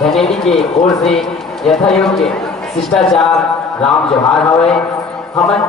झनेली के ओर से यथा योग्य शिष्टाचार राम जोहार हवे। हमन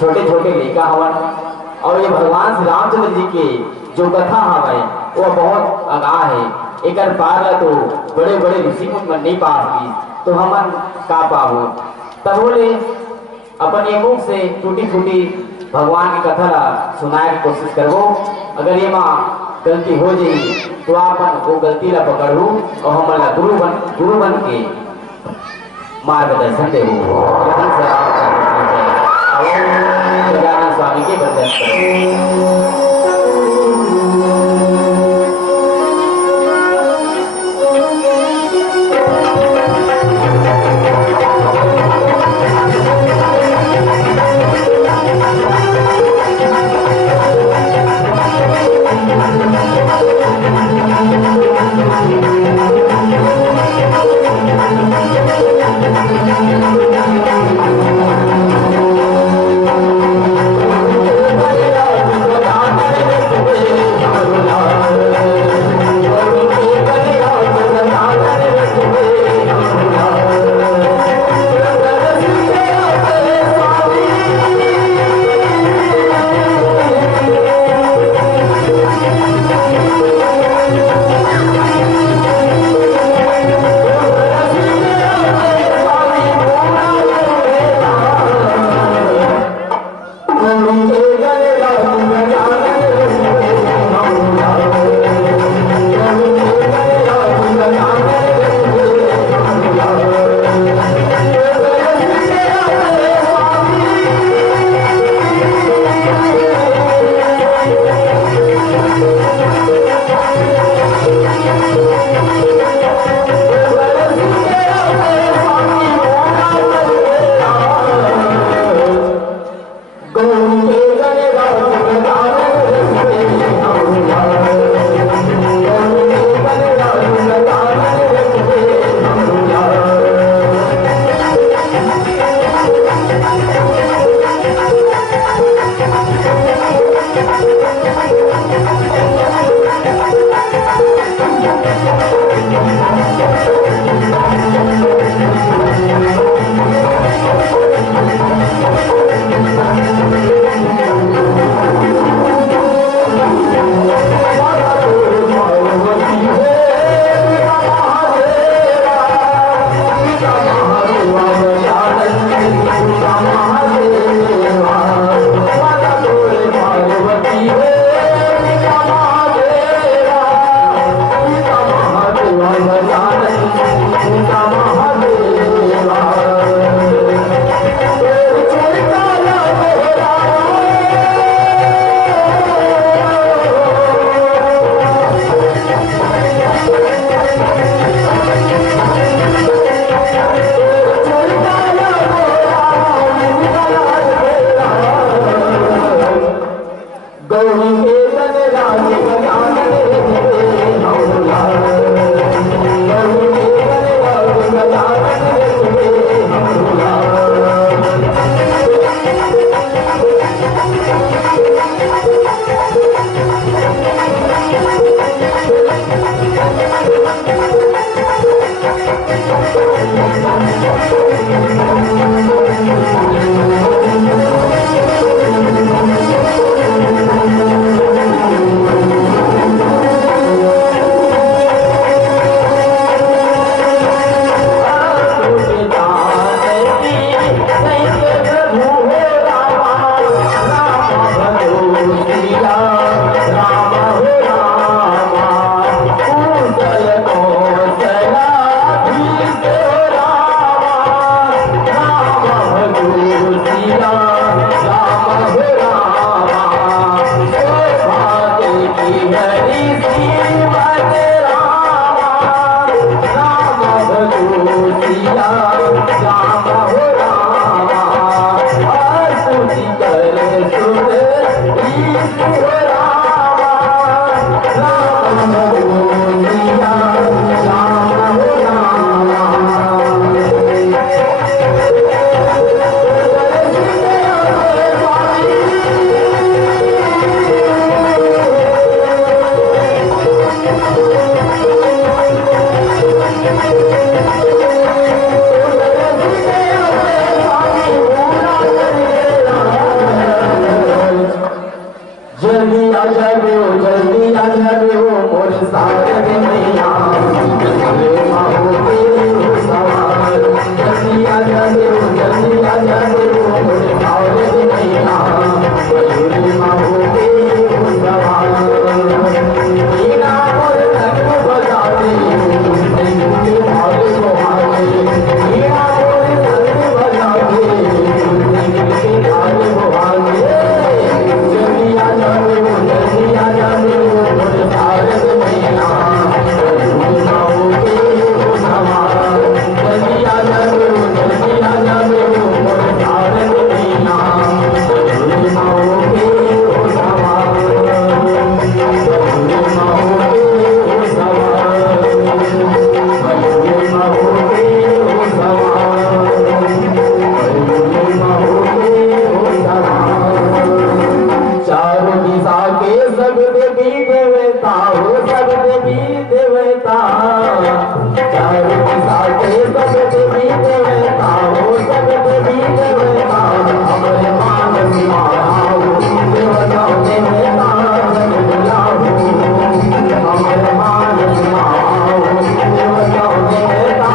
छोटे छोटे लेका हवन और ये भगवान श्री रामचंद्र जी के जो कथा हवे वो बहुत अगाह है। एक पार तो बड़े बड़े ऋषि मुनि नहीं पा सकी तो हमन का पाओ तब बोले अपन ये मुख से टूटी फूटी भगवान की कथा ला सुनाए की कोशिश करबो। अगर ये माँ गलती हो जाए तो आप वो गलती ला पकड़ू और हमारा गुरु बन के मार्गदर्शन देवो। स्वामी के बंदन Rama सारद मैया रे माहो के हो सवार जल्दी आजा देव जल्दी आजा देव मोरे सारद मैया रे माहो के हो सवार मीना मोर धन बजा दे के भाग को हारे मीना मोर धन बजा दे के भाग को हारे जल्दी आजा देव जल्दी आजा देव मोरे सारद मैया रे माहो के हो सवार जल्दी आजा देव जल्दी आजा देव मोरे सारद मैया रे माहो के हो सवार रे माहो के हो सवार रे माहो के हो सवार रे माहो के हो सवार चारों दिशा के सब देवी देवता हो सब देवी देवता चारों दिशा के सब देवी देवता हो सब देवी देवता हमारे मानस माया हो देवता देवता बुला हो हमारे मानस माया हो देवता देवता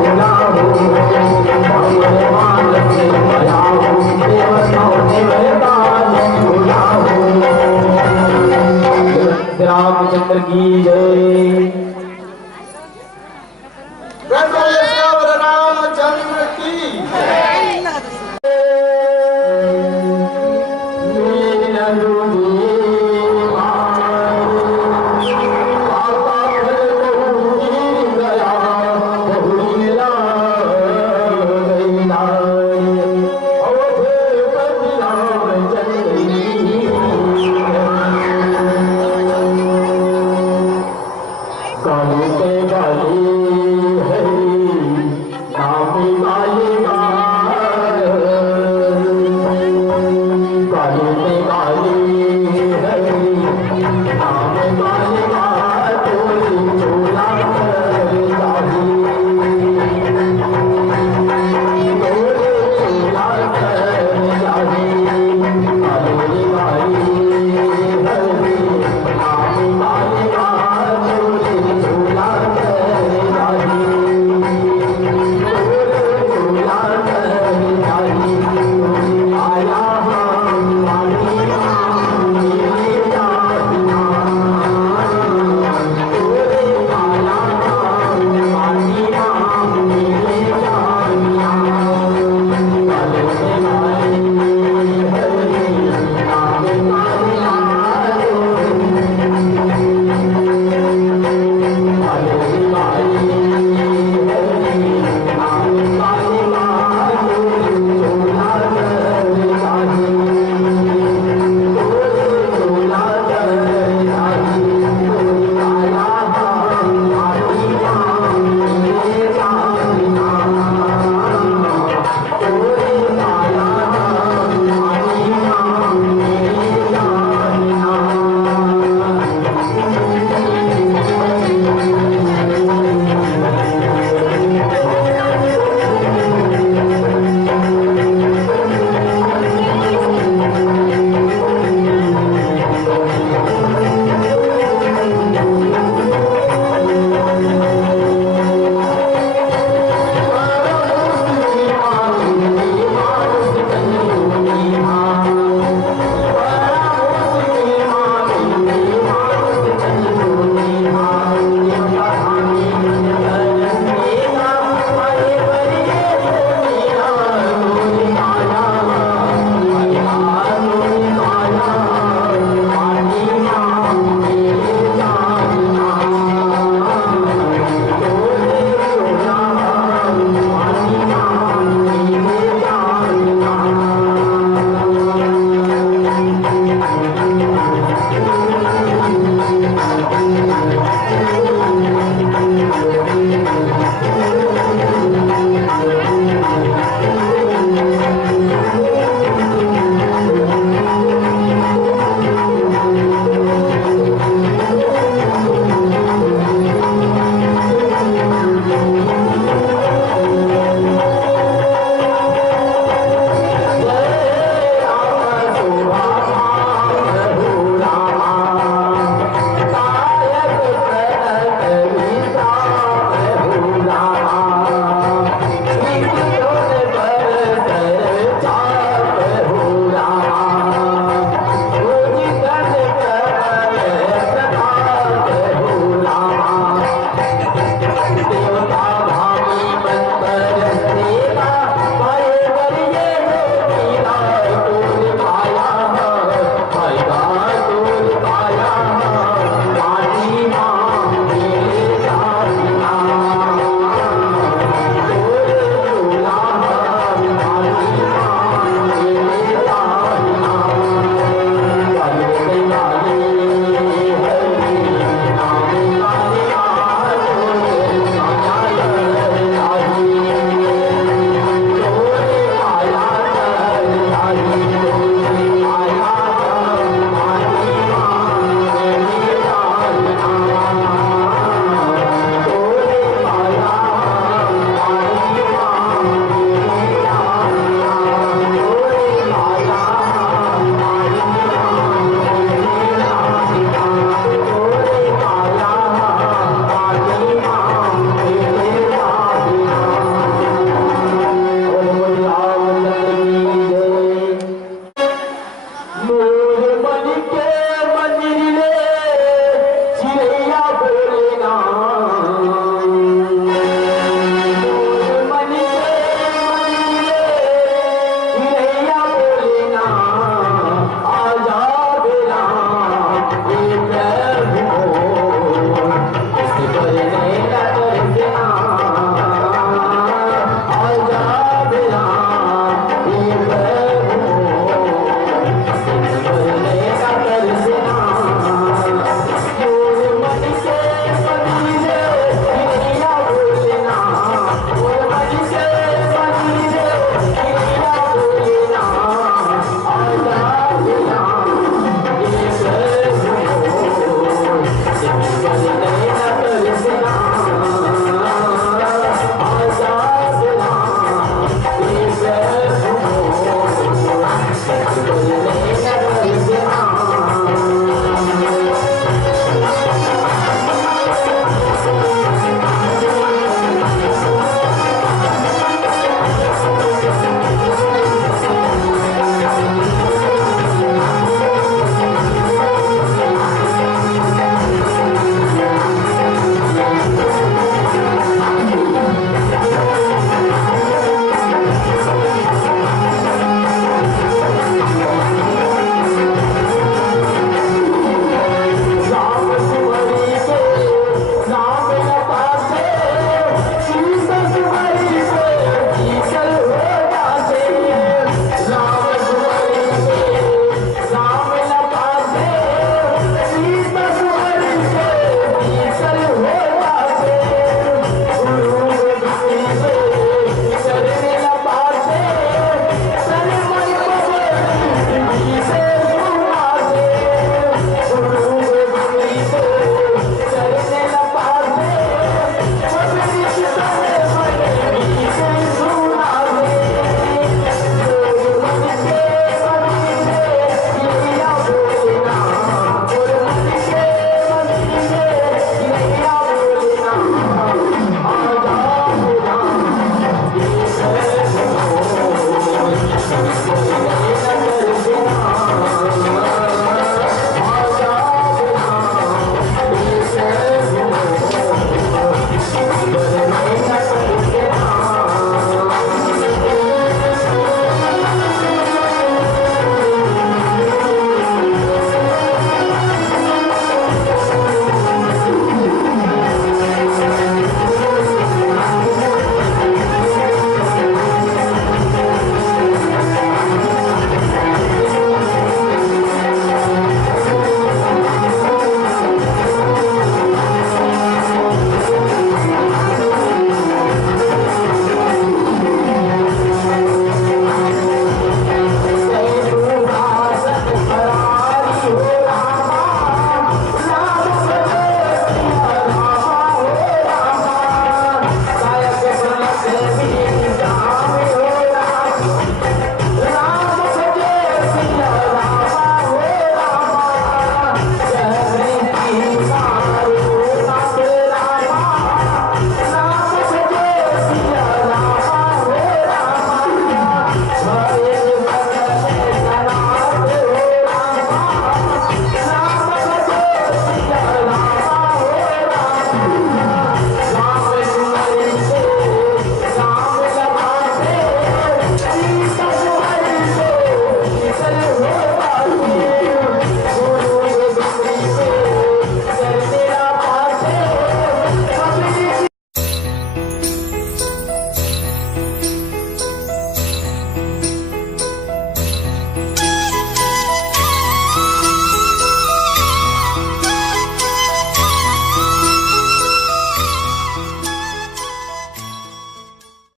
बुला हो हमारे मानस माया हो देवता देवता बुला हो रामचंद्र की जय।